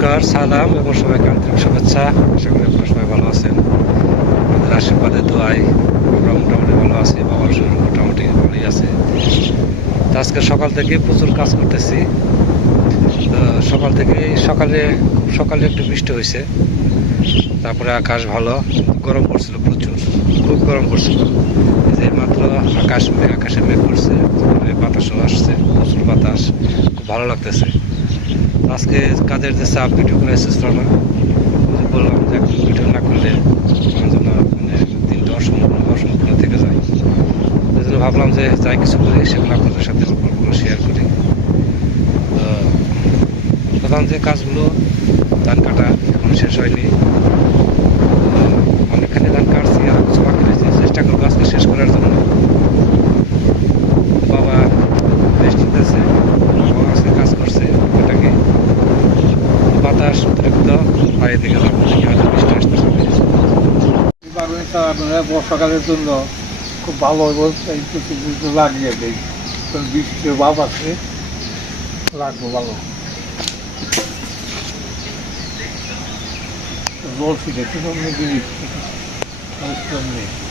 নমস্কার, সালাম এবং সবাইকে আন্তরিক শুভেচ্ছা। আশা করি আপনারা সবাই ভালো আছেন। আপনাদের আশীর্বাদে দোয়াই আমরা মোটামুটি ভালো আছি, বাবার শরীর মোটামুটি ভালোই আছে। তো আজকে সকাল থেকে প্রচুর কাজ করতেছি। সকাল থেকে সকালে, খুব সকালে একটু বৃষ্টি হয়েছে। তারপরে আকাশ ভালো, গরম পড়ছিল প্রচুর, খুব গরম পড়ছিল। যে মাত্র আকাশ আকাশে মেঘ করছে বাতাসও আসছে, প্রচুর বাতাস, খুব ভালো লাগতেছে। আজকে কাজের যে চাপ ভিডিও করে এসেছিল না বললাম যে এখন ভিডিও না করলে আমার জন্য মানে দিনটা অসম্পূর্ণ অসম্পূর্ণ থেকে যায়। ওই জন্য ভাবলাম যে যাই কিছু করি, সেগুলো আপনাদের সাথে গল্পগুলো শেয়ার করি। তো, প্রধান যে কাজগুলো, ধান কাটা এখন শেষ হয়নি। অনেকখানি ধান কাটছি, আর কিছু বাকি রয়েছে। চেষ্টা করব আজকে শেষ করার জন্য তো বাবা রেস্ট নিতেছে বাবা আজকে কাজ করছে ওটাকে বাতাস অতিরিক্ত দিকে যাব দেখি হয়তো বৃষ্টি আসতে পারে আপনারা বর্ষাকালের জন্য খুব ভালো লাগিয়ে দেয় বৃষ্টির ভাব আছে লাগবে ভালো দেখি সামনে জিনিস নেই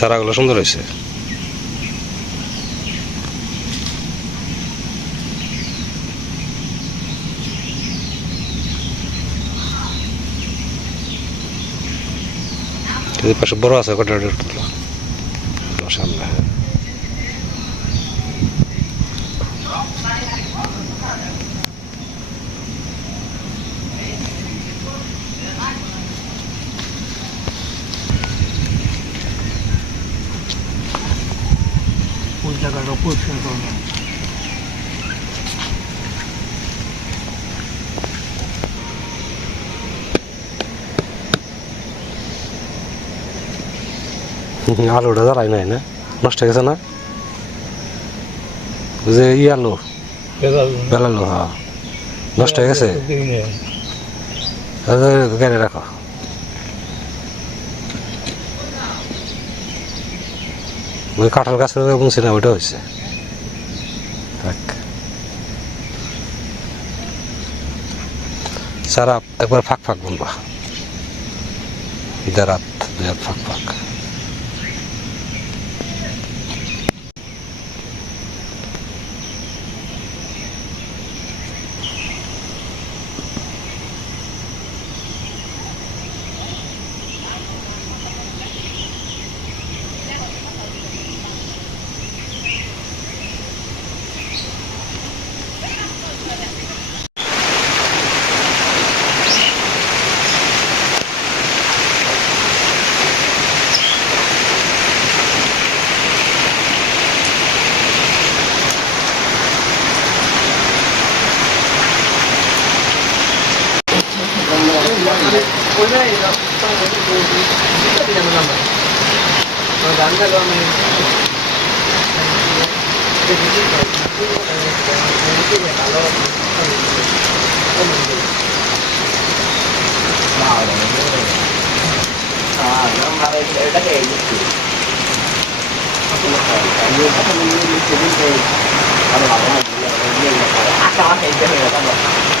চারাগুলো সুন্দর হয়েছে। পাশে বড় আছে কটা সামনে। ওই জায়গাটা পরিষ্কার করলাম আলুটা জ্বালাই নাই না নষ্ট হয়ে গেছে না ওই যে ই আলু বেলালু হ্যাঁ নষ্ট হয়ে গেছে গাড়ি রাখো ওই কাঁঠাল গাছের বুনছি না ওইটা হয়েছে। থাক। সারা একবার ফাঁক ফাঁক বুনবা দেরাত দেরাত ফাঁক ফাঁক। Ay, nakapang mo yung tubig. Ito din naman naman. Magandang dalawa mo yung tubig. Jadi kita, kita akan menjadi kalau kita menjadi. Nah, ah, yang mana kita ada kayak gitu. Aku nak tahu, kamu apa menjadi sendiri? Kalau aku menjadi, aku akan menjadi apa?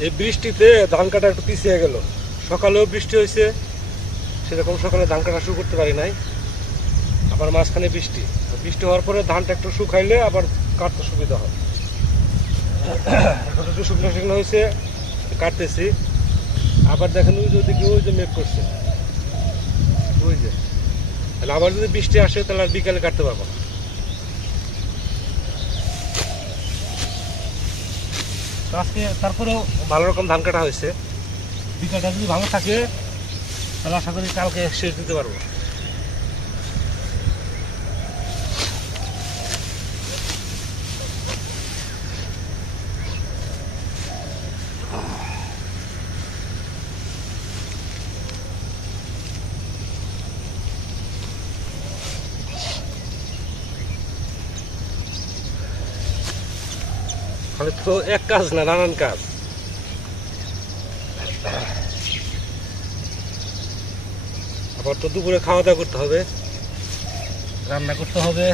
এই বৃষ্টিতে ধান কাটা একটু পিছিয়ে গেল। সকালেও বৃষ্টি হয়েছে, সেরকম সকালে ধান কাটা শুরু করতে পারি নাই। আবার মাঝখানে বৃষ্টি। বৃষ্টি হওয়ার পরে ধানটা একটু শুকাইলে আবার কাটতে সুবিধা হয়। এখন একটু শুকনো শুকনো হয়েছে, কাটতেছি। আবার দেখেন ওই যদি কেউ ওই যে মেঘ করছে। ওই যে। তাহলে আবার যদি বৃষ্টি আসে, তাহলে আর বিকালে কাটতে পারব না। আজকে তারপরেও ভালো রকম ধান কাটা হয়েছে। বিকালটা যদি ভালো থাকে, তাহলে আশা করি কালকে শেষ দিতে পারব। তো এক কাজ না, নানান কাজ। আবার তো দুপুরে খাওয়া দাওয়া করতে হবে। রান্না করতে হবে।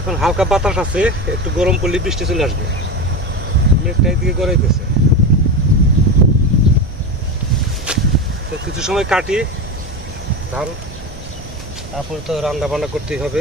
এখন হালকা বাতাস আছে, একটু গরম পড়লে বৃষ্টি চলে আসবে। মেঘটা এদিকে গড়াইতেছে। তো কিছু সময় কাটি ধান, তারপরে তো রান্না বান্না করতেই হবে।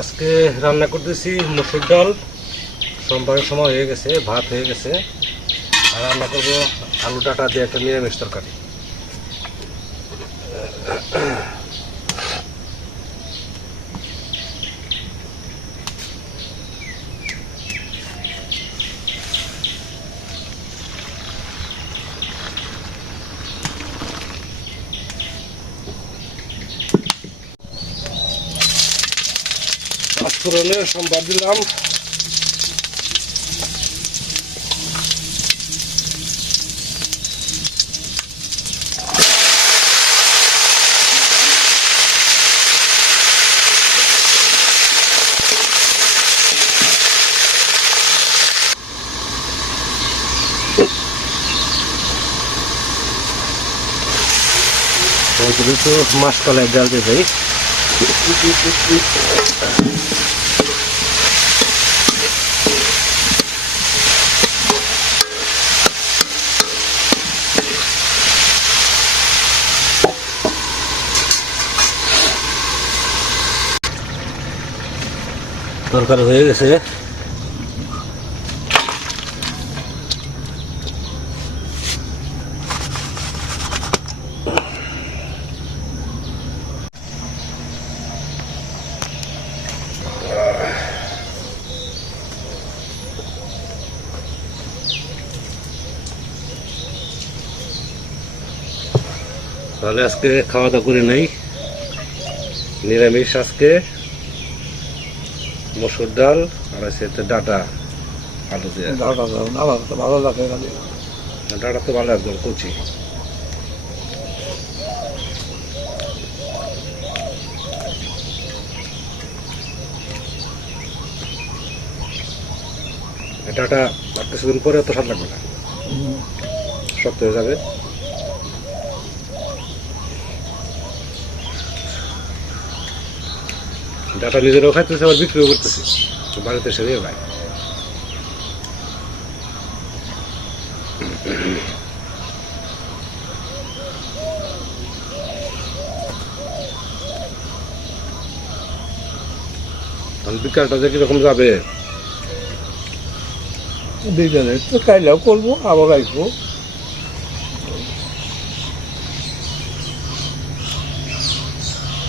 আজকে রান্না করতেছি মুসুর ডাল। সোমবারের সময় হয়ে গেছে, ভাত হয়ে গেছে। আর রান্না করব আলু ডাটা দিয়ে একটা নিরামিষ তরকারি। পাঁচফোড়নে সোমবার দিলাম। তারপরে তো মাসকলাই ডাল দেয় তরকারি হয়ে গেছে তাহলে আজকে খাওয়া দাওয়া করে নেই। নিরামিষ আজকে। মসুর ডাল আর আছে ডাটা আলু দিয়ে। ভালো লাগে ডাটা তো ভালো একদম কচি। ডাটা কিছুদিন পরে অত স্বাদ লাগবে না। শক্ত হয়ে যাবে। ডাটা নিজেরাও খাইতেছে আবার বিক্রিও করতেছে। বাড়িতে সেরে ভাই। বিকালটা যে কীরকম যাবে? দুইজনে তো কাইলেও করব, আবার আসব।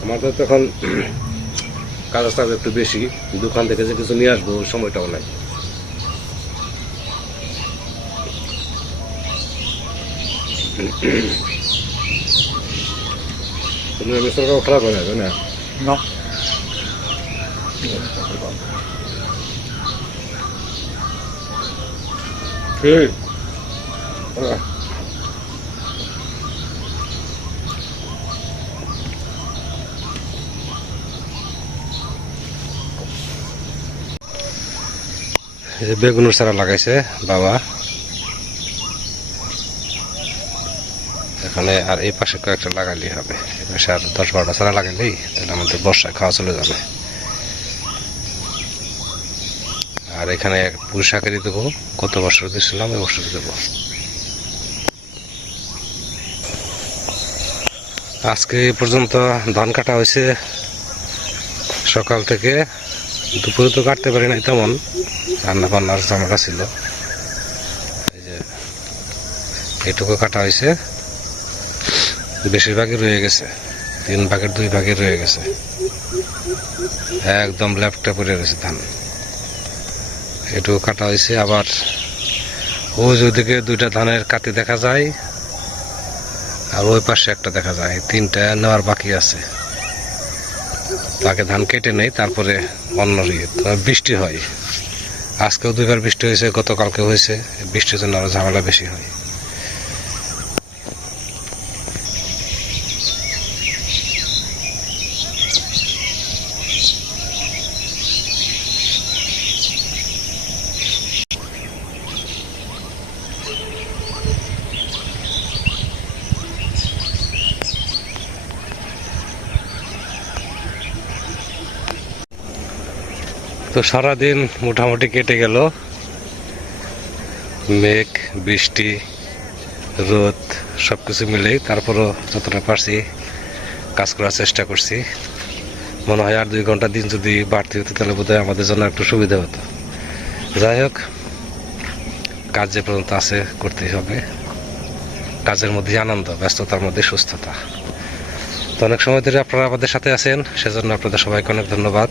আমাদের তো এখন কাগজ টাজ একটু বেশি দোকান থেকে যে কিছু নিয়ে আসব ওই সময়টাও নাই। খারাপ হয়ে যাবে না? না। ঠিক যে বেগুনের চারা লাগাইছে বাবা। এখানে আর এই পাশে কয়েকটা লাগালেই হবে। এই পাশে আর দশ বারোটা চারা লাগালেই তাহলে আমাদের বর্ষায় খাওয়া চলে যাবে। আর এখানে পুরুষাকারি দেবো। কত বছর দিয়েছিলাম, এই বছর দেবো। আজকে পর্যন্ত ধান কাটা হয়েছে সকাল থেকে। দুপুরে তো কাটতে পারি নাই তেমন। রান্না বান্নার ঝামেলা ছিল। এই যে এটুকু কাটা হয়েছে। বেশিরভাগই রয়ে গেছে। তিন ভাগের দুই ভাগে রয়ে গেছে। একদম ল্যাপটপ পড়ে গেছে ধান। এটুকু কাটা হয়েছে। আবার ও ওদিকে দুইটা ধানের কাতি দেখা যায়। আর ওই পাশে একটা দেখা যায়। তিনটা নেওয়ার বাকি আছে। তাকে ধান কেটে নেই, তারপরে অন্য ইয়ে বৃষ্টি হয়। আজকেও দুইবার বৃষ্টি হয়েছে গতকালকে হয়েছে। বৃষ্টির জন্য আরও ঝামেলা বেশি হয়। তো সারাদিন মোটামুটি কেটে গেল। মেঘ, বৃষ্টি, রোদ সব কিছু মিলেই তারপরও যতটা পারছি কাজ করার চেষ্টা করছি। মনে হয় আর দুই ঘণ্টা দিন যদি বাড়তি হতো তাহলে বোধহয় আমাদের জন্য একটু সুবিধা হতো। যাই হোক, কাজ যে পর্যন্ত আছে করতেই হবে। কাজের মধ্যে আনন্দ, ব্যস্ততার মধ্যে সুস্থতা। তো অনেক সময় ধরে আপনারা আমাদের সাথে আছেন, সেজন্য আপনাদের সবাইকে অনেক ধন্যবাদ।